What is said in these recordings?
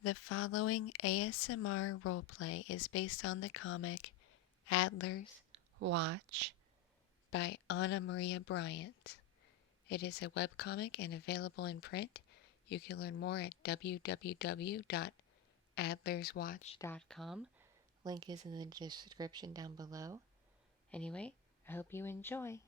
The following ASMR roleplay is based on the comic Adler's Watch by Anna Maria Bryant. It is a webcomic and available in print. You can learn more at www.adlerswatch.com. Link is in the description down below. Anyway, I hope you enjoy.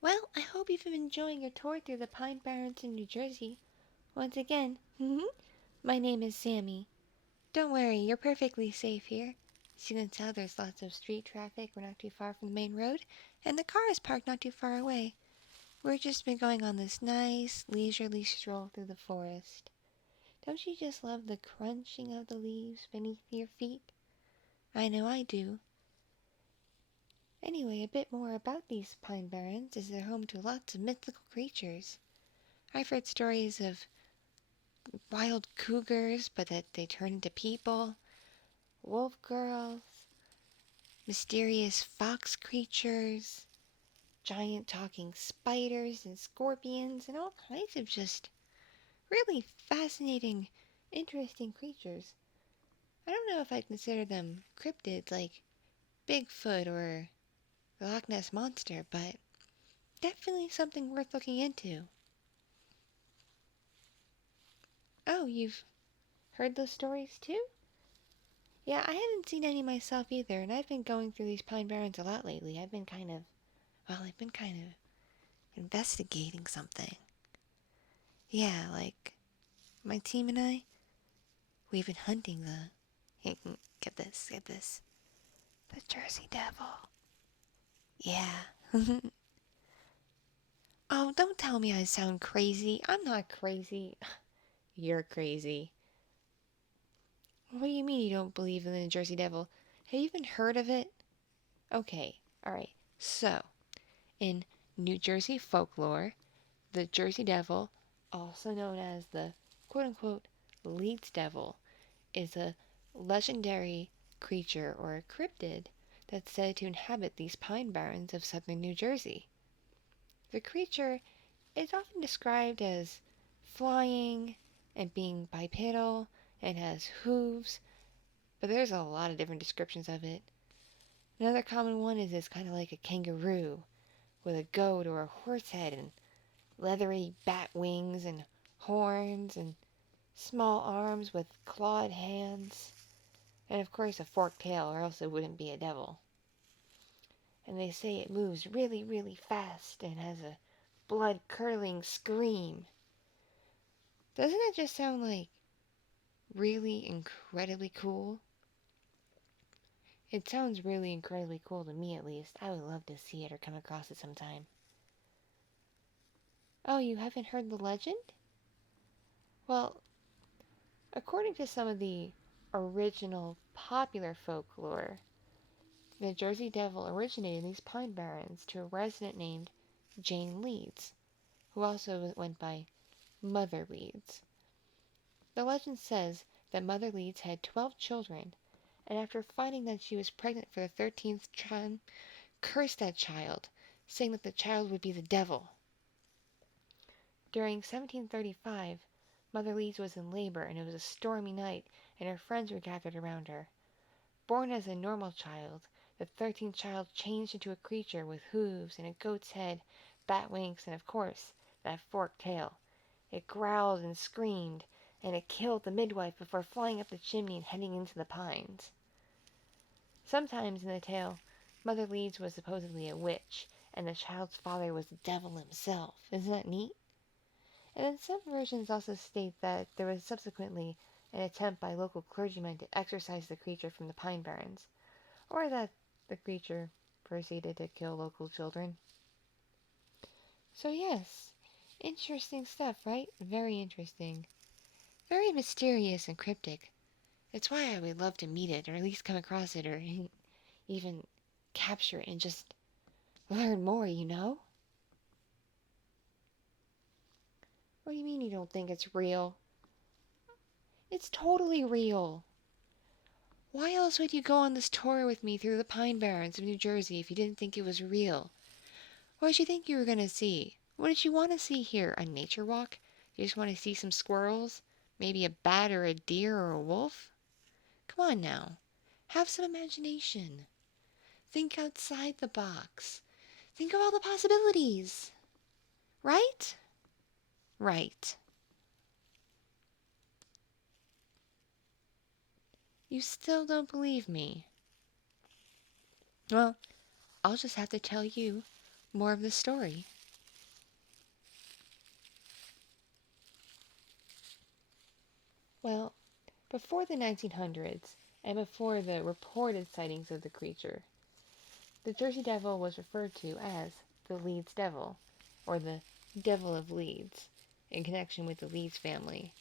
Well, I hope you've been enjoying your tour through the Pine Barrens in New Jersey. Once again, my name is Sammy. Don't worry, you're perfectly safe here. As you can tell, there's lots of street traffic. We're not too far from the main road, and the car is parked not too far away. We've just been going on this nice, leisurely stroll through the forest. Don't you just love the crunching of the leaves beneath your feet? I know I do. Anyway, a bit more about these Pine Barrens is they're home to lots of mythical creatures. I've heard stories of wild cougars, but that they turn into people, wolf girls, mysterious fox creatures, giant talking spiders and scorpions, and all kinds of just really fascinating, interesting creatures. I don't know if I'd consider them cryptids like Bigfoot or the Loch Ness Monster, but definitely something worth looking into. Oh, you've heard those stories too? Yeah, I haven't seen any myself either, and I've been going through these Pine Barrens a lot lately. I've been kind of investigating something. Yeah, like my team and I, we've been hunting get this, the Jersey Devil. Yeah. Oh, don't tell me I sound crazy. I'm not crazy. You're crazy. What do you mean you don't believe in the Jersey Devil? Have you even heard of it? Okay, alright. So, in New Jersey folklore, the Jersey Devil, also known as the quote unquote Leeds Devil, is a legendary creature or a cryptid that's said to inhabit these pine barrens of southern New Jersey. The creature is often described as flying and being bipedal and has hooves, but there's a lot of different descriptions of it. Another common one is it's kind of like a kangaroo with a goat or a horse head and leathery bat wings and horns and small arms with clawed hands. And of course a forked tail, or else it wouldn't be a devil. And they say it moves really, really fast and has a blood-curdling scream. Doesn't it just sound like really incredibly cool? It sounds really incredibly cool to me, at least. I would love to see it or come across it sometime. Oh, you haven't heard the legend? Well, according to some of the original popular folklore, the Jersey Devil originated in these pine barrens to a resident named Jane Leeds, who also went by Mother Leeds. The legend says that Mother Leeds had 12 children, and after finding that she was pregnant for the 13th time, cursed that child, saying that the child would be the devil. During 1735, Mother Leeds was in labor, and it was a stormy night, and her friends were gathered around her. Born as a normal child, the 13th child changed into a creature with hooves and a goat's head, bat wings, and of course, that forked tail. It growled and screamed, and it killed the midwife before flying up the chimney and heading into the pines. Sometimes in the tale, Mother Leeds was supposedly a witch, and the child's father was the devil himself. Isn't that neat? And then some versions also state that there was subsequently an attempt by local clergymen to exorcise the creature from the Pine Barrens, or that the creature proceeded to kill local children. So, yes, interesting stuff, right? Very interesting. Very mysterious and cryptic. That's why I would love to meet it, or at least come across it, or even capture it and just learn more, you know? What do you mean you don't think it's real? It's totally real. Why else would you go on this tour with me through the Pine Barrens of New Jersey if you didn't think it was real? What did you think you were going to see? What did you want to see here? A nature walk? You just want to see some squirrels? Maybe a bat or a deer or a wolf? Come on now. Have some imagination. Think outside the box. Think of all the possibilities. Right? Right. You still don't believe me. Well, I'll just have to tell you more of the story. Well, before the 1900s, and before the reported sightings of the creature, the Jersey Devil was referred to as the Leeds Devil, or the Devil of Leeds, in connection with the Leeds family,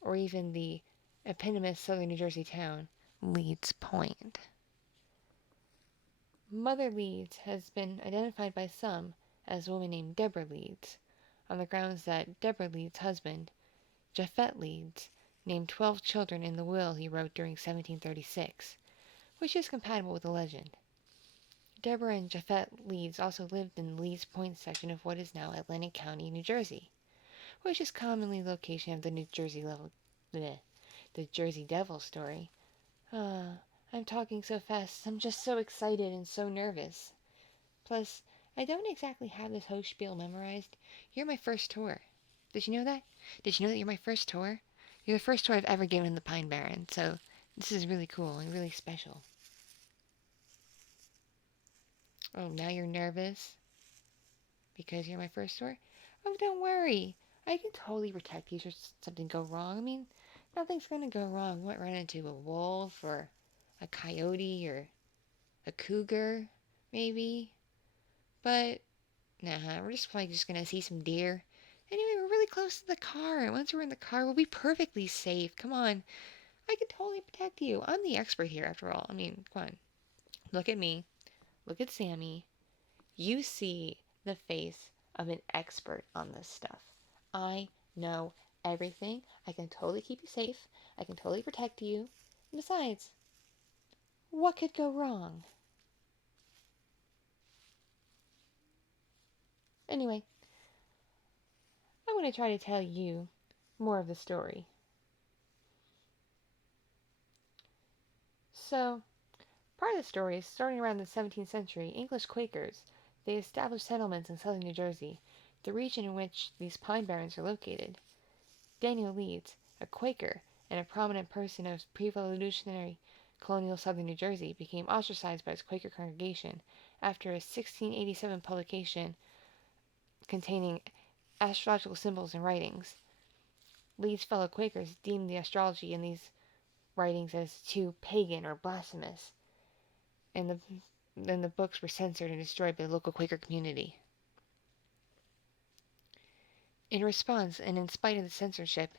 or even the eponymous southern New Jersey town, Leeds Point. Mother Leeds has been identified by some as a woman named Deborah Leeds, on the grounds that Deborah Leeds' husband, Japhet Leeds, named 12 children in the will he wrote during 1736, which is compatible with the legend. Deborah and Japhet Leeds also lived in the Leeds Point section of what is now Atlantic County, New Jersey, which is commonly the location of the the Jersey Devil story. I'm talking so fast, I'm just so excited and so nervous. Plus, I don't exactly have this whole spiel memorized. You're my first tour. Did you know that? Did you know that you're my first tour? You're the first tour I've ever given in the Pine Barrens, so this is really cool and really special. Oh, now you're nervous? Because you're my first tour? Oh, don't worry. I can totally protect you should something go wrong. I mean, nothing's gonna go wrong. You might run into a wolf or a coyote or a cougar, maybe. But, nah, we're just probably just gonna see some deer. Anyway, we're really close to the car, and once we're in the car, we'll be perfectly safe. Come on. I can totally protect you. I'm the expert here, after all. I mean, come on. Look at me. Look at Sammy. You see the face of an expert on this stuff. I know everything. I can totally keep you safe. I can totally protect you. And besides, what could go wrong? Anyway, I'm going to try to tell you more of the story. So, part of the story is starting around the 17th century, English Quakers, they established settlements in southern New Jersey, the region in which these pine barrens are located. Daniel Leeds, a Quaker and a prominent person of pre-revolutionary colonial southern New Jersey, became ostracized by his Quaker congregation after a 1687 publication containing astrological symbols and writings. Leeds' fellow Quakers deemed the astrology in these writings as too pagan or blasphemous, and the books were censored and destroyed by the local Quaker community. In response, and in spite of the censorship,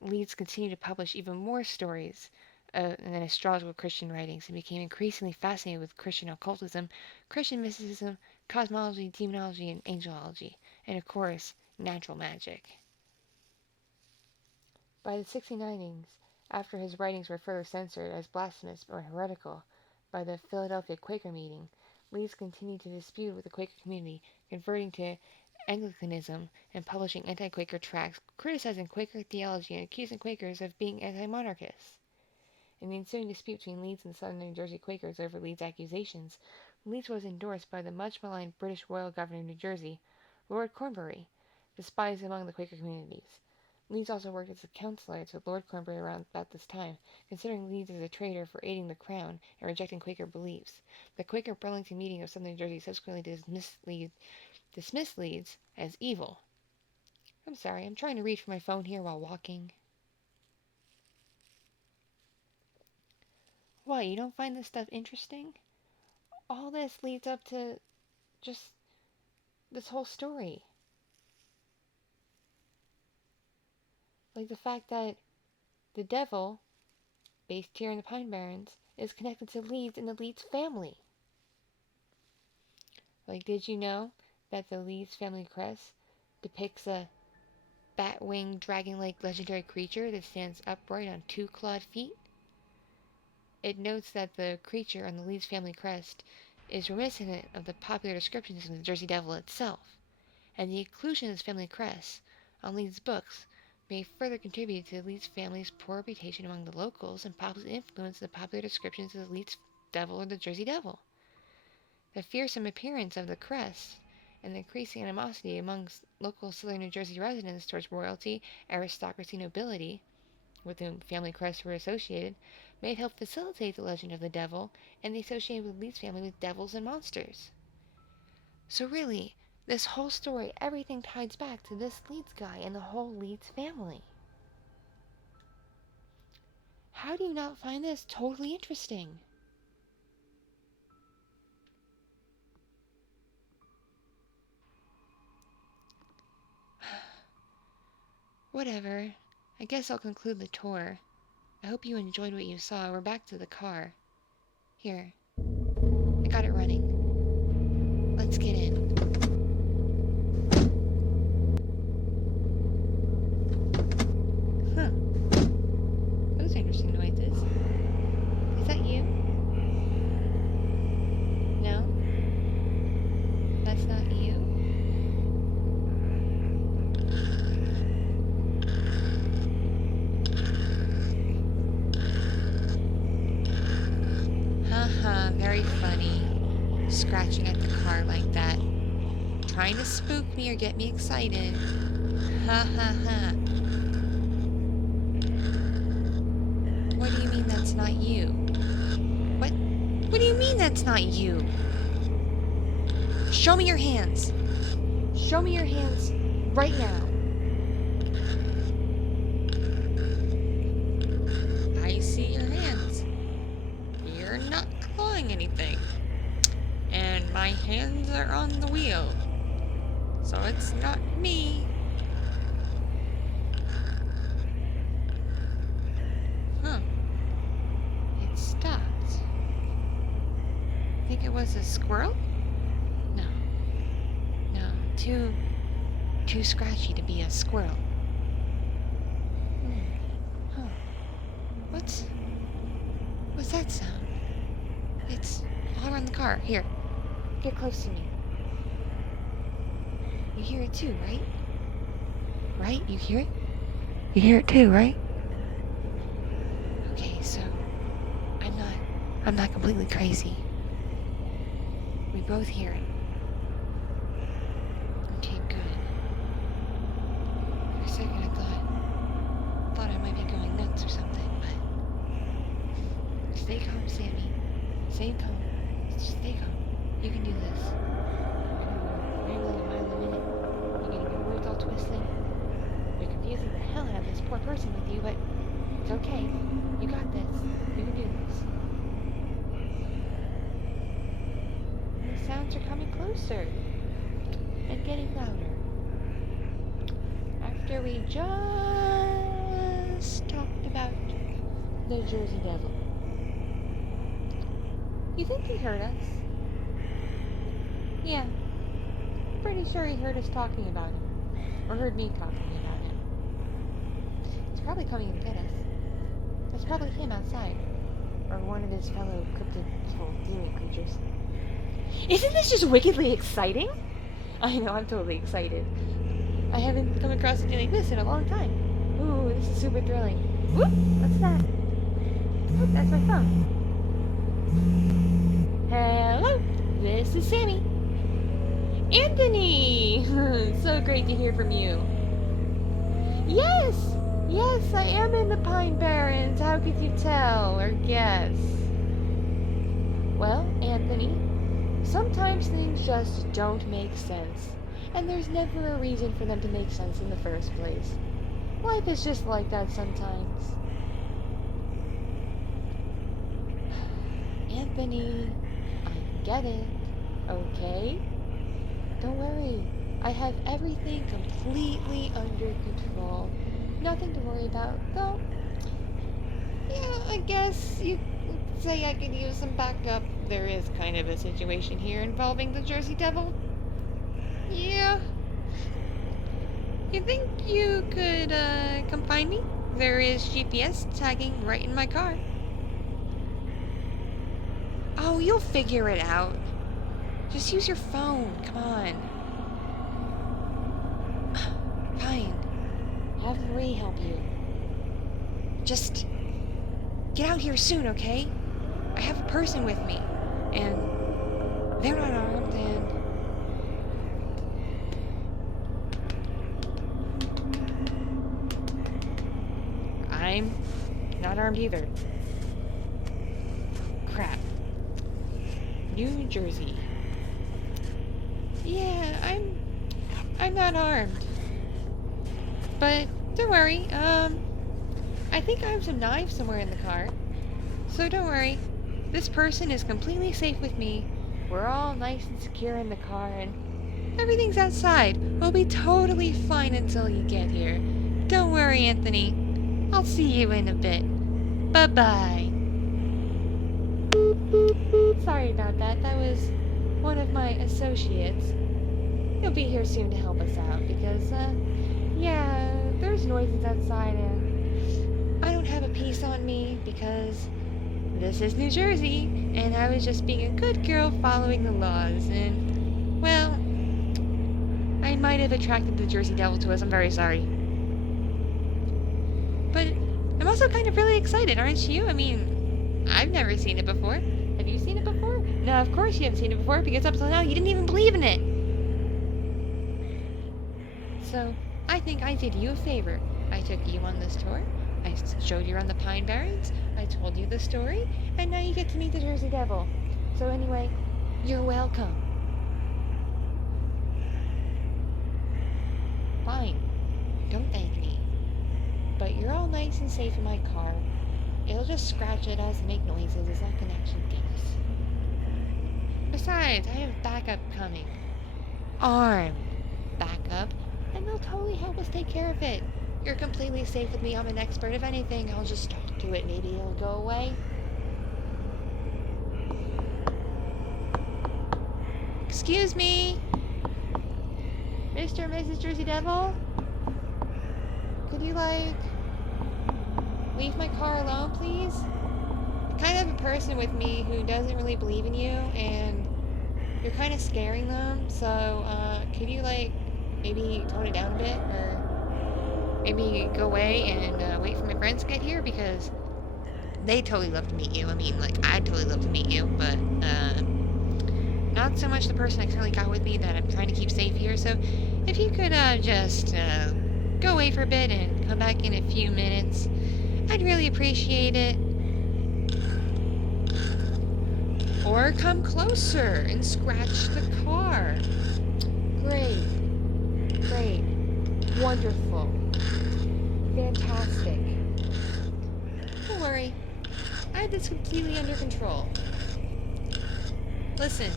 Leeds continued to publish even more stories and astrological Christian writings and became increasingly fascinated with Christian occultism, Christian mysticism, cosmology, demonology, and angelology, and of course, natural magic. By the 1690s, after his writings were further censored as blasphemous or heretical by the Philadelphia Quaker meeting, Leeds continued to dispute with the Quaker community, converting to Anglicanism and publishing anti-Quaker tracts criticizing Quaker theology and accusing Quakers of being anti-monarchists. In the ensuing dispute between Leeds and Southern New Jersey Quakers over Leeds' accusations, Leeds was endorsed by the much-maligned British Royal Governor of New Jersey, Lord Cornbury, despised among the Quaker communities. Leeds also worked as a counselor to Lord Cornbury around about this time, considering Leeds as a traitor for aiding the crown and rejecting Quaker beliefs. The Quaker Burlington meeting of Southern New Jersey subsequently dismissed Leeds as evil. I'm sorry, I'm trying to read from my phone here while walking. What, you don't find this stuff interesting? All this leads up to just this whole story. Like the fact that the devil, based here in the Pine Barrens, is connected to Leeds and the Leeds family. Like, did you know that the Leeds family crest depicts a bat-winged, dragon-like legendary creature that stands upright on two clawed feet? It notes that the creature on the Leeds family crest is reminiscent of the popular descriptions of the Jersey Devil itself, and the inclusion of this family crest on Leeds books may further contribute to the Leeds family's poor reputation among the locals and possibly influence the popular descriptions of the Leeds Devil or the Jersey Devil. The fearsome appearance of the crest and the increasing animosity amongst local southern New Jersey residents towards royalty, aristocracy, nobility, with whom family crests were associated, may help facilitate the legend of the devil and the association with Leeds family with devils and monsters. So really, this whole story, everything ties back to this Leeds guy and the whole Leeds family. How do you not find this totally interesting? Whatever. I guess I'll conclude the tour. I hope you enjoyed what you saw. We're back to the car. Here. I got it running. Let's get in. Huh. Those are interesting noises. Is that you? No? That's not you? Haha, very funny. Scratching at the car like that. Trying to spook me or get me excited. Ha ha ha. What do you mean that's not you? What do you mean that's not you? Show me your hands. Show me your hands right now. I see your hands. You're not clawing anything. And my hands are on the wheel. So it's not me. Huh. It stopped. Think it was a squirrel? No. No, too scratchy to be a squirrel. Huh. What's that sound? It's all around the car. Here, get close to me. You hear it too, right? Right? You hear it? You hear it too, right? Okay, so I'm not completely crazy. We both hear it. Okay, good. For a second I thought I might be going nuts or something, but stay calm, Sammy. Stay calm. Just stay calm. You can do this. You're going a mile a minute. You're getting your words all twisted. You're confusing the hell out of this poor person with you, but it's okay. You got this. You can do this. And the sounds are coming closer. And getting louder. After we just talked about the Jersey Devil. You think he heard us? Yeah. Pretty sure he heard us talking about him. Or heard me talking about him. He's probably coming to get us. That's probably him outside. Or one of his fellow cryptid evil demon creatures. Isn't this just wickedly exciting? I know, I'm totally excited. I haven't come across anything like this in a long time. Ooh, this is super thrilling. Whoop! What's that? Oop, that's my phone. Hello, this is Sammy. Anthony! So great to hear from you. Yes, I am in the Pine Barrens. How could you tell or guess? Well, Anthony, sometimes things just don't make sense. And there's never a reason for them to make sense in the first place. Life is just like that sometimes. Anthony, I get it, okay? Don't worry, I have everything completely under control. Nothing to worry about, though. Yeah, I guess you could say I could use some backup. There is kind of a situation here involving the Jersey Devil. Yeah. You think you could, come find me? There is GPS tagging right in my car. Oh, you'll figure it out. Just use your phone, come on. Fine. Have Marie help you. Just get out here soon, okay? I have a person with me, and they're not armed, and... I'm not armed either. Crap. New Jersey. Yeah, I'm not armed. But don't worry, I think I have some knives somewhere in the car. So don't worry. This person is completely safe with me. We're all nice and secure in the car, and everything's outside. We'll be totally fine until you get here. Don't worry, Anthony. I'll see you in a bit. Bye-bye. Sorry about that. That was one of my associates. He'll be here soon to help us out because, yeah, there's noises outside and I don't have a piece on me because this is New Jersey and I was just being a good girl following the laws and, well, I might have attracted the Jersey Devil to us. I'm very sorry. But I'm also kind of really excited, aren't you? I mean, I've never seen it before. Have you seen it before? No, of course you haven't seen it before because up until now you didn't even believe in it. So, I think I did you a favor. I took you on this tour. I showed you around the Pine Barrens. I told you the story. And now you get to meet the Jersey Devil. So anyway, you're welcome. Fine. Don't thank me. But you're all nice and safe in my car. It'll just scratch at us and make noises. It's not gonna actually get us. Besides, I have backup coming. Armed backup. And they'll totally help us take care of it. You're completely safe with me. I'm an expert. If anything, I'll just talk to it. Maybe it'll go away. Excuse me? Mr. and Mrs. Jersey Devil? Could you, leave my car alone, please? I kind of have a person with me who doesn't really believe in you, and you're kind of scaring them, so, could you, maybe tone it down a bit, or maybe go away and wait for my friends to get here, because they totally love to meet you. I mean, I'd totally love to meet you, but not so much the person I currently got with me that I'm trying to keep safe here. So if you could just go away for a bit and come back in a few minutes, I'd really appreciate it. Or come closer and scratch the car. Great. Great. Wonderful. Fantastic. Don't worry. I have this completely under control. Listen.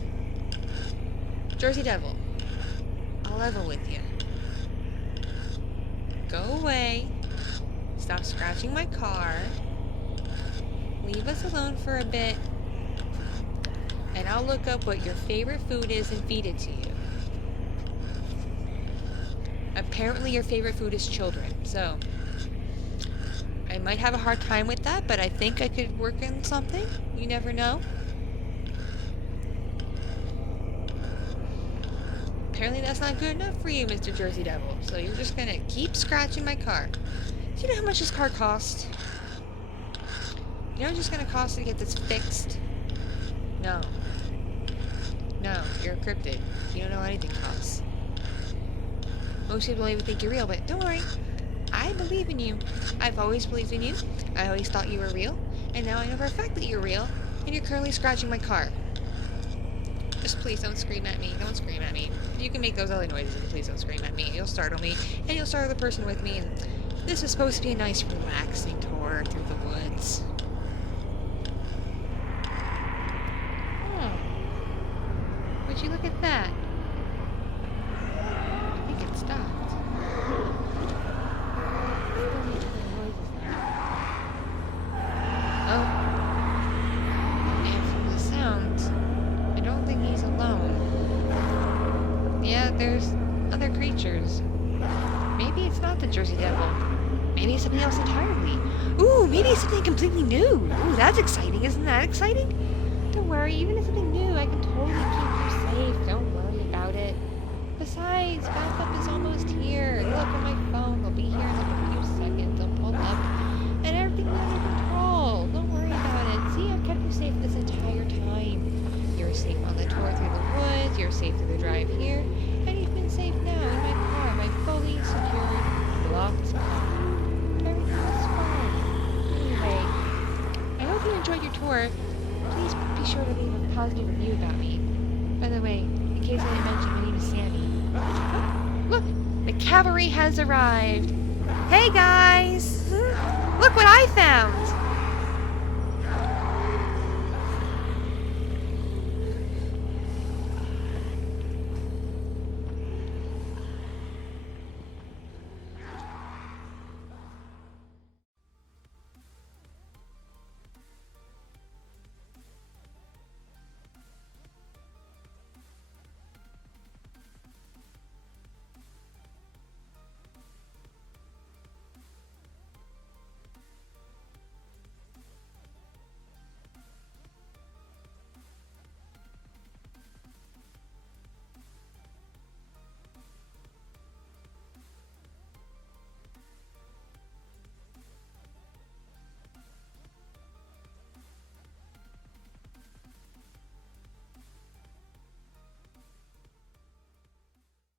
Jersey Devil. I'll level with you. Go away. Stop scratching my car. Leave us alone for a bit. And I'll look up what your favorite food is and feed it to you. Apparently your favorite food is children, so I might have a hard time with that, but I think I could work on something. You never know. Apparently that's not good enough for you, Mr. Jersey Devil, so you're just gonna keep scratching my car. Do you know how much this car costs? You know how much it's gonna cost to get this fixed? No. No, you're a cryptid. You don't know what anything costs. Most people don't even think you're real, but don't worry. I believe in you. I've always believed in you. I always thought you were real. And now I know for a fact that you're real. And you're currently scratching my car. Just please don't scream at me. Don't scream at me. You can make those other noises, but please don't scream at me. You'll startle me. And you'll startle the person with me. And this is supposed to be a nice, relaxing tour through the woods. Would you look at that? I think it stopped. Still making noises now. Oh. And from the sounds, I don't think he's alone. Yeah, there's other creatures. Maybe it's not the Jersey Devil. Maybe it's something else entirely. Ooh, maybe it's something completely new. Ooh, that's exciting. Isn't that exciting? Don't worry, even if it's something new, I can totally keep you safe. Don't worry about it. Besides, backup is almost here. Look at my phone. They'll be here in like a few seconds. They'll pull up. And everything's under control. Don't worry about it. See, I've kept you safe this entire time. You're safe on the tour through the woods. You're safe through the drive here. And you've been safe now in my car. My fully secured, locked car. Everything's fine. Anyway, I hope you enjoyed your tour. Please be sure to leave a positive review about me. By the way, in case I didn't mention, my name is Sammy. Look! The cavalry has arrived! Hey guys! Look what I found!